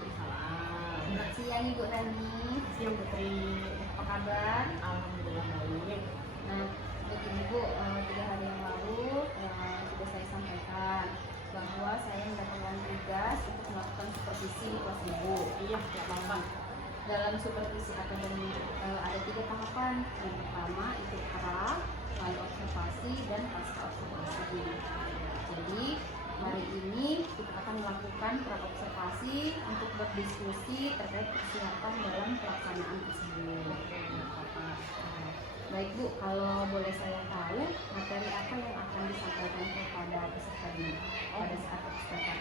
Waalaikumsalam. Selamat siang Ibu Nani. Siang Putri. Apa kabar? Alhamdulillah baik. Nah, begini Bu, 3 hari yang lalu sudah saya sampaikan bahwa saya mendapatkan tugas untuk melakukan supervisi di kelas Ibu. Iya, tidak apa-apa. Dalam supervisi akademik ada 3 tahapan. Yang pertama itu pra, lalu observasi, dan pasca observasi. Jadi hari ini kita akan melakukan pra observasi untuk berdiskusi terkait persiapan dalam pelaksanaan tersebut. Baik Bu, kalau boleh saya tahu materi apa yang akan disampaikan kepada peserta didik pada saat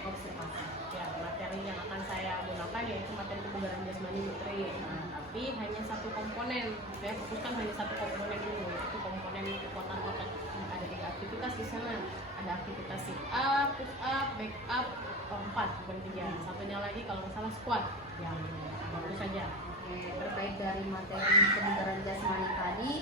observasi? Ya, materi yang akan saya gunakan yaitu materi kebugaran jasmani Putri. Tapi hanya satu komponen. Saya fokuskan hanya satu komponen dulu, yaitu komponen kekuatan otot. Ada 3 aktivitas di sana. Ada aktivitas sit up, push up, back up, 4 bukan 3. Satunya lagi kalau nggak salah squat. Yang baru saja. Oke, terkait dari materi kebugaran jasmani tadi,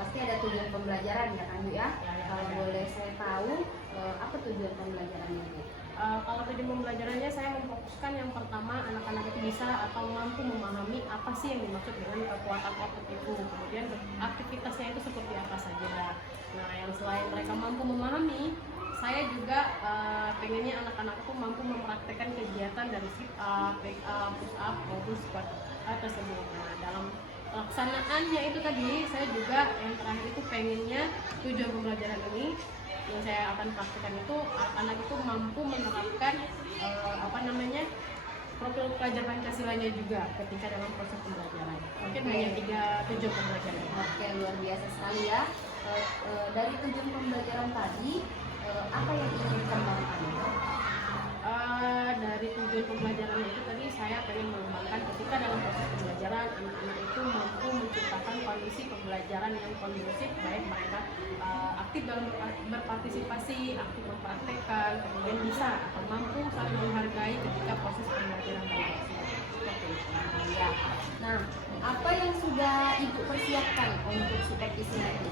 pasti ada tujuan pembelajaran ya kan Bu ya? Kalau boleh saya tahu apa tujuan pembelajarannya Bu? Kalau tujuan pembelajarannya saya memfokuskan yang pertama anak-anak itu bisa atau mampu memahami apa sih yang dimaksud dengan kekuatan otot itu, kemudian aktivitasnya itu seperti apa saja. Nah, yang selain mereka mampu memahami, saya juga pengennya anak-anak itu mampu mempraktekkan kegiatan dari sit up, back up, push up, maupun squat tersebut. Nah, dalam pelaksanaannya itu tadi saya juga yang terakhir itu pengennya tujuan pembelajaran ini yang saya akan praktikkan itu anak itu mampu menerapkan profil pelajar Pancasilanya juga ketika dalam proses pembelajaran. Mungkin hanya 3 tujuan pembelajaran. Oke, luar biasa sekali ya. Dari tujuan pembelajaran tadi, apa yang ingin dikembangkan? Dari tujuan pembelajaran itu tadi saya pengen mengembangkan ketika dalam proses pembelajaran anak-anak itu mampu menciptakan kondisi pembelajaran yang kondusif, baik mereka aktif dalam berpartisipasi, aktif mempraktekkan, kemudian bisa atau mampu saling menghargai ketika proses pembelajaran berlangsung. Seperti itu. Ya. Nah, apa yang sudah Ibu persiapkan untuk supervisi nanti?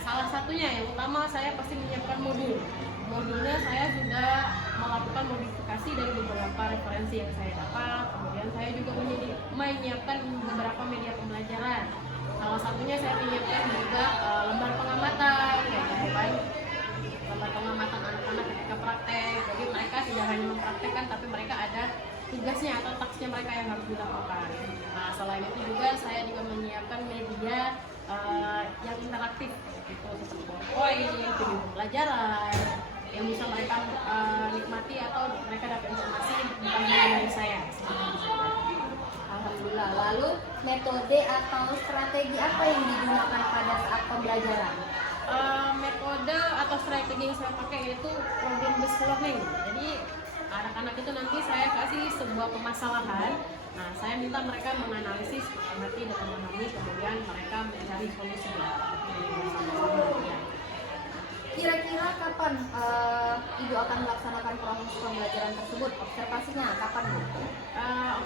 Salah satunya yang utama saya pasti menyiapkan modulnya saya sudah melakukan modifikasi dari beberapa referensi yang saya dapat. Kemudian saya juga menyiapkan beberapa media pembelajaran. Salah satunya saya menyiapkan juga lembar pengamatan, kayak gitu kan, lembar pengamatan anak-anak ketika praktek. Jadi mereka tidak hanya mempraktekkan, tapi mereka ada tugasnya atau tasknya mereka yang harus dilakukan. Nah, selain itu juga saya juga menyiapkan media yang interaktif, gitu seperti PowerPoint, video pembelajaran yang bisa mereka nikmati atau mereka dapat informasi bukan hanya dari saya. Alhamdulillah. Lalu metode atau strategi apa yang digunakan pada saat pembelajaran? Metode atau strategi yang saya pakai yaitu problem based learning. Jadi anak-anak itu nanti saya kasih sebuah permasalahan. Nah, saya minta mereka menganalisis, mengerti dan memahami, kemudian mereka mencari solusinya. Kira-kira kapan Ibu akan melaksanakan proses pembelajaran tersebut? Observasinya kapan Bu?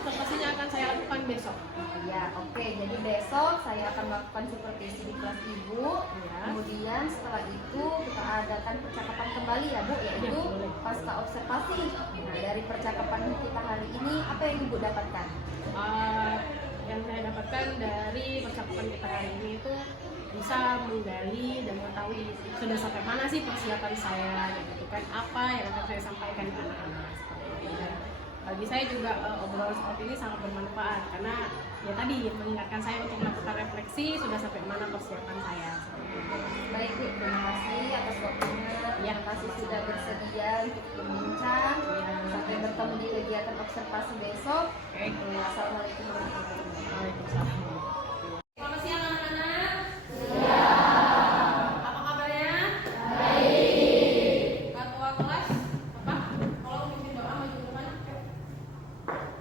Observasinya akan saya lakukan besok. Ya, oke. Jadi besok saya akan melakukan supervisi di kelas Ibu. Ya. Kemudian setelah itu kita adakan percakapan kembali ya Bu, yaitu pasca observasi. Nah, dari percakapan kita hari ini apa yang Ibu dapatkan? Yang saya dapatkan dari percakapan kita hari ini itu bisa menggali dan mengetahui sudah sampai mana sih persiapan saya, gitu kan, apa yang akan saya sampaikan ke anak-anak. Bagi saya juga obrolan seperti ini sangat bermanfaat karena ya tadi mengingatkan saya untuk melakukan refleksi sudah sampai mana persiapan saya. Baik Bu, terima kasih atas waktunya. Terima kasih sudah bersedia untuk berbincang. Sampai bertemu di kegiatan observasi besok. Assalamualaikum warahmatullahi wabarakatuh. Waalaikumsalam. Selamat siang anak-anak. Apa kabarnya? Baik. Ketua kelas, Bapak, tolong pimpin doa maju ke depan. Bismillah.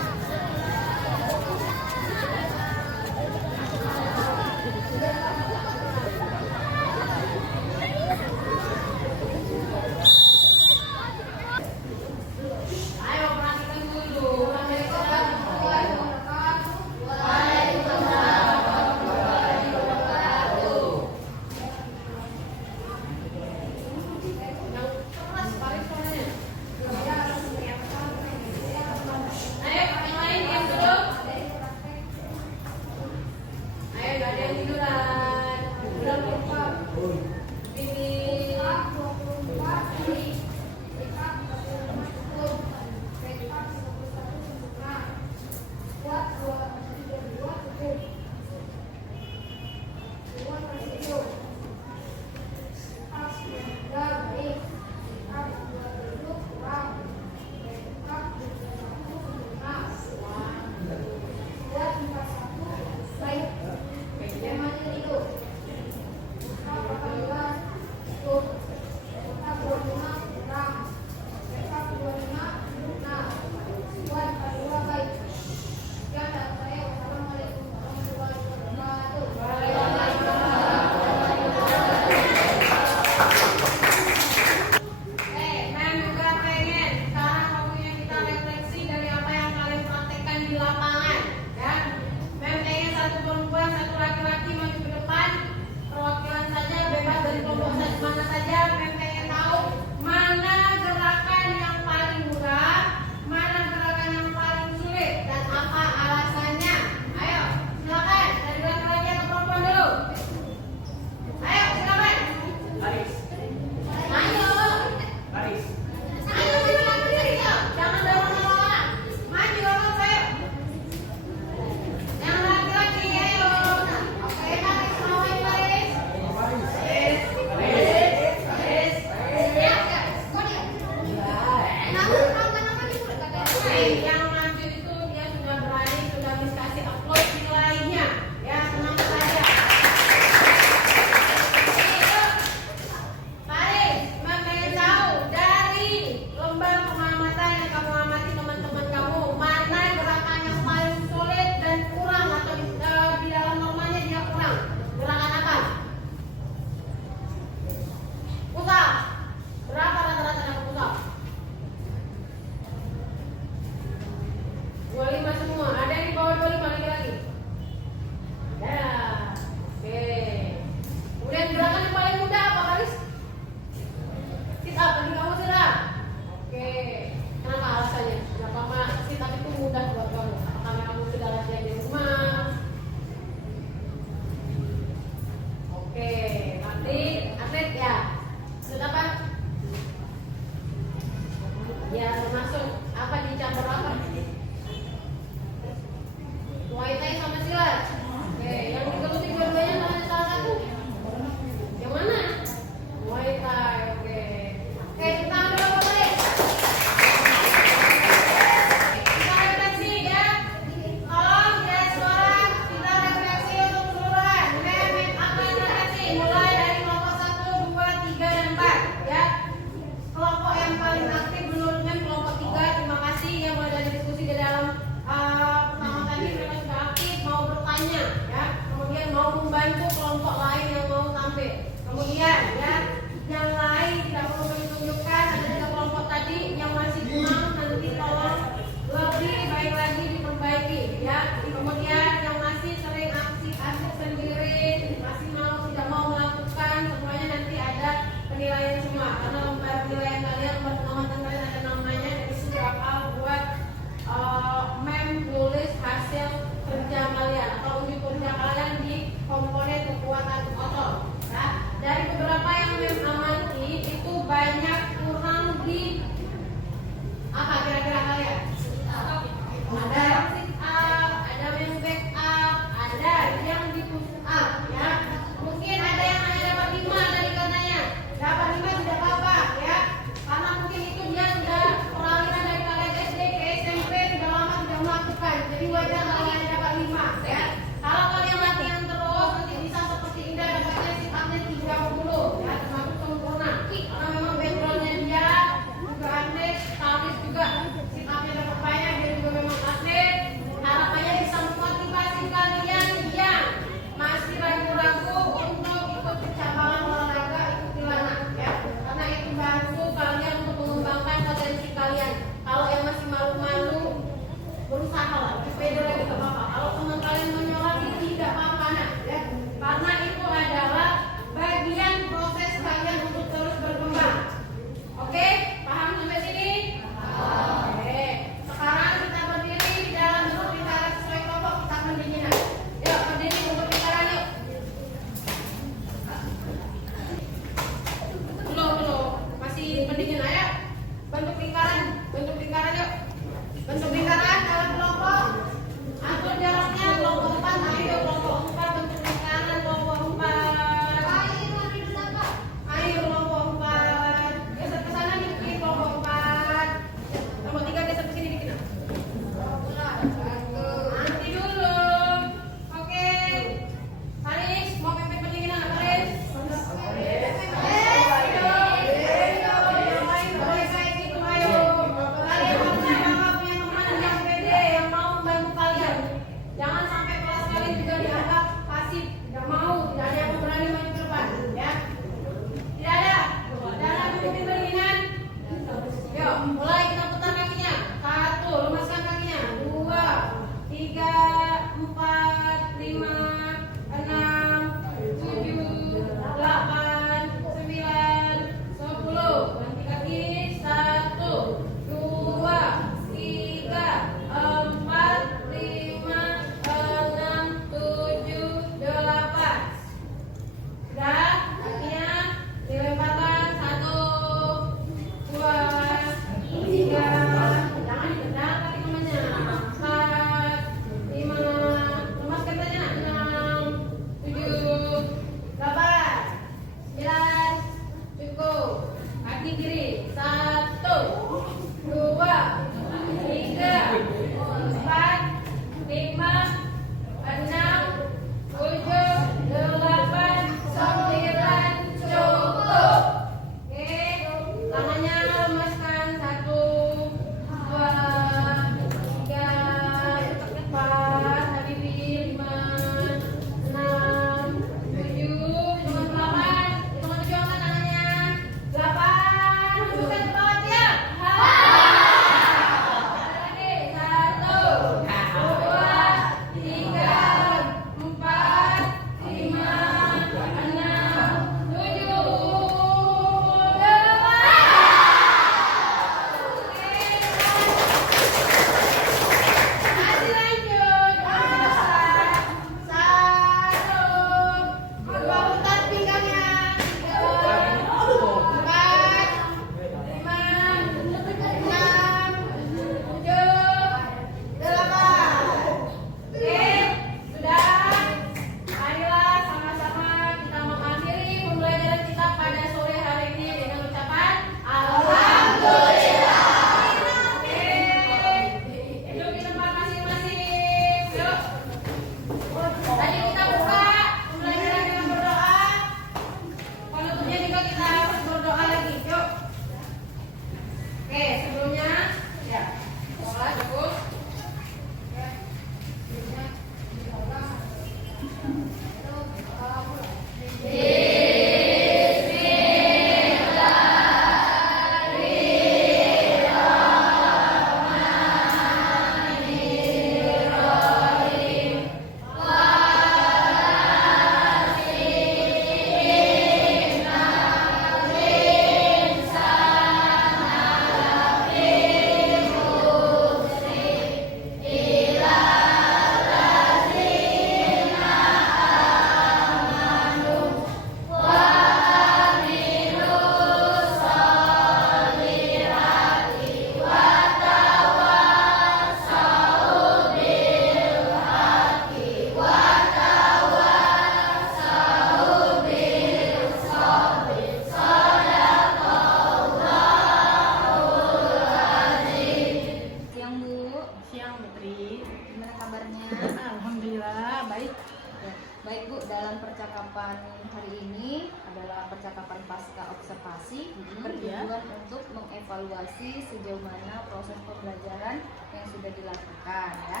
percakapan hari ini adalah percakapan pasca observasi bertujuan untuk mengevaluasi sejauh mana proses pembelajaran yang sudah dilakukan ya.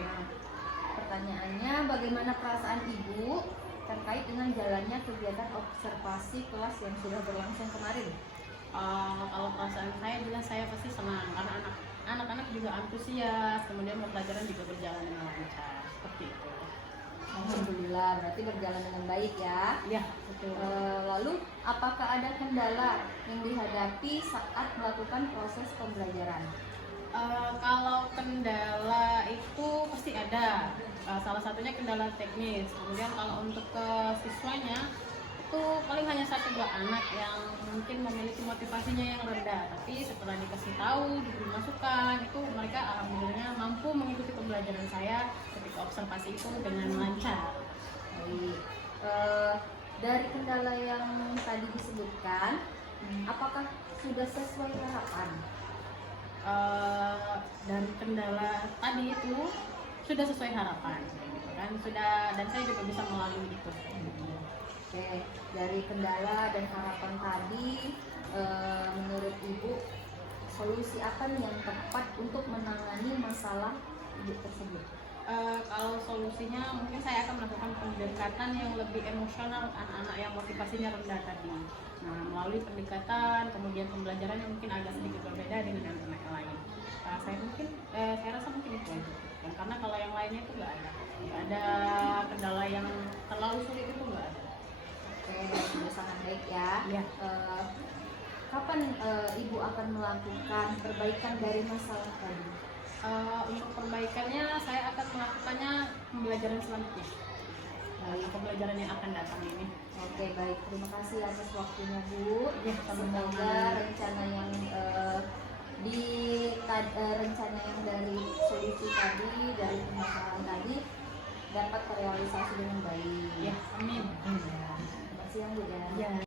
Nah, pertanyaannya, bagaimana perasaan Ibu terkait dengan jalannya kegiatan observasi kelas yang sudah berlangsung kemarin? Kalau perasaan saya jelas saya pasti senang karena anak-anak juga antusias, kemudian pembelajaran juga berjalan dengan lancar seperti itu. Alhamdulillah, berarti berjalan dengan baik ya. Iya, betul. Lalu, apakah ada kendala yang dihadapi saat melakukan proses pembelajaran? Kalau kendala itu pasti ada. Salah satunya kendala teknis. Kemudian kalau untuk ke siswanya itu paling hanya 1-2 anak yang mungkin memiliki motivasinya yang rendah. Tapi setelah dikasih tahu, diberi masukan, itu mereka alhamdulillah mampu mengikuti pembelajaran saya ketika observasi itu dengan lancar. Baik. Dari kendala yang tadi disebutkan, apakah sudah sesuai harapan? Dan kendala tadi itu sudah sesuai harapan, gitu kan? Sudah, dan saya juga bisa melalui itu. Oke, dari kendala dan harapan tadi, menurut Ibu, solusi apa nih yang tepat untuk menangani masalah Ibu tersebut? Kalau solusinya mungkin saya akan melakukan pendekatan yang lebih emosional anak-anak yang motivasinya rendah tadi. Nah, melalui pendekatan, kemudian pembelajaran yang mungkin agak sedikit berbeda dengan anak-anak yang lain. Saya rasa mungkin itu aja. Dan karena kalau yang lainnya itu nggak ada kendala yang terlalu sulit, itu nggak ada. Oke, sudah sangat baik ya. Iya. Kapan Ibu akan melakukan perbaikan dari masalah tadi? Untuk perbaikannya saya akan melakukannya pembelajaran selanjutnya. Pembelajaran yang akan datang ini. Oke, baik. Terima kasih atas waktunya, Bu. Ya, Semoga rencana yang rencana yang dari solusi tadi, dari permasalahan tadi dapat terrealisasi dengan baik. Ya, amin. Terima kasih, Bu ya. Ya.